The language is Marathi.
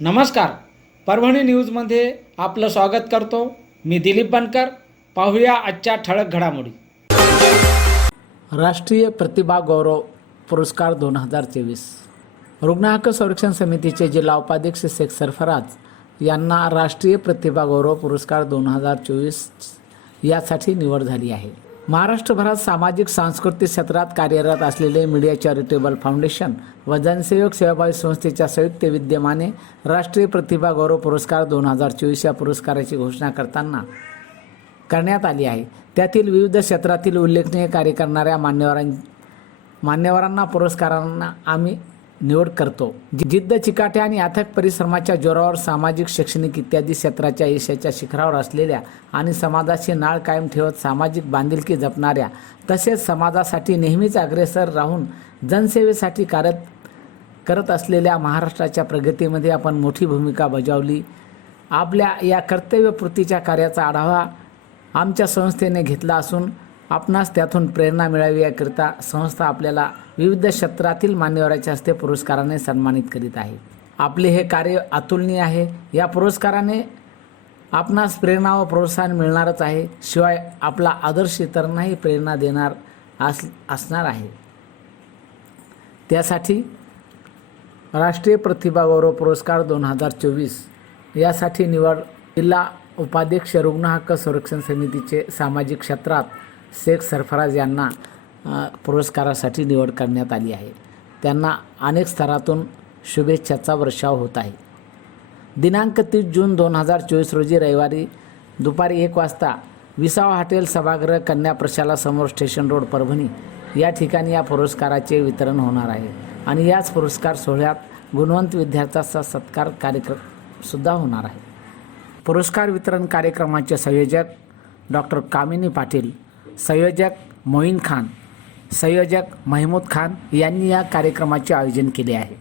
नमस्कार. परभणी न्यूजमध्ये आपलं स्वागत करतो. मी दिलीप बनकर. पाहूया आजच्या ठळक घडामोडी. राष्ट्रीय प्रतिभा गौरव पुरस्कार दोन हजार चोवीस रुग्ण हक्क संरक्षण समितीचे जिल्हा उपाध्यक्ष शेख सरफराज यांना राष्ट्रीय प्रतिभा गौरव पुरस्कार दोन हजार चोवीस यासाठी निवड झाली आहे. महाराष्ट्रभरात सामाजिक सांस्कृतिक क्षेत्रात कार्यरत असलेले मीडिया चॅरिटेबल फाउंडेशन व जनसेवक सेवाभावी संस्थेच्या संयुक्त विद्यमाने राष्ट्रीय प्रतिभा गौरव पुरस्कार दोन हजार चोवीस या पुरस्काराची घोषणा करताना करण्यात आली आहे. त्यातील विविध क्षेत्रातील उल्लेखनीय कार्य करणाऱ्या मान्यवरां मान्यवरांना पुरस्कारांना आम्ही निवड करतो. जिद्द चिकाट्या आणि अथक परिश्रमाच्या जोरावर सामाजिक शैक्षणिक इत्यादी क्षेत्राच्या यशाच्या शिखरावर असलेल्या आणि समाजाची नाळ कायम ठेवत सामाजिक बांधिलकी जपणाऱ्या तसेच समाजासाठी नेहमीच अग्रेसर राहून जनसेवेसाठी कार्य करत असलेल्या महाराष्ट्राच्या प्रगतीमध्ये आपण मोठी भूमिका बजावली. आपल्या या कर्तव्यपूर्तीच्या कार्याचा आढावा आमच्या संस्थेने घेतला असून आपणास त्यातून प्रेरणा मिळावी याकरिता संस्था आपल्याला विविध क्षेत्रातील मान्यवराच्या हस्ते पुरस्काराने सन्मानित करीत आहे. आपले हे कार्य अतुलनीय आहे. या पुरस्काराने आपणास प्रेरणा व प्रोत्साहन मिळणारच आहे. शिवाय आपला आदर्श इतरांनाही प्रेरणा देणार अस असणार आहे. त्यासाठी राष्ट्रीय प्रतिभा गौरव पुरस्कार दोन हजार चोवीस यासाठी निवड जिल्हा उपाध्यक्ष रुग्ण हक्क संरक्षण समितीचे सामाजिक क्षेत्रात शेख सरफराज यांना पुरस्कारासाठी निवड करण्यात आली आहे. त्यांना अनेक स्तरातून शुभेच्छाचा वर्षाव होत आहे. दिनांक तीस जून दोन हजार चोवीस रोजी रविवारी दुपारी एक वाजता विसावा हॉटेल सभागृह कन्या प्रशाला समोर स्टेशन रोड परभणी या ठिकाणी या पुरस्काराचे वितरण होणार आहे. आणि याच पुरस्कार सोहळ्यात गुणवंत विद्यार्थ्याचा सत्कार कार्यक्रमसुद्धा होणार आहे. पुरस्कार वितरण कार्यक्रमाचे संयोजक डॉक्टर कामिनी पाटील संयोजक मोईन खान संयोजक महमूद खान यांनी या कार्यक्रमाचे आयोजन केले आहे.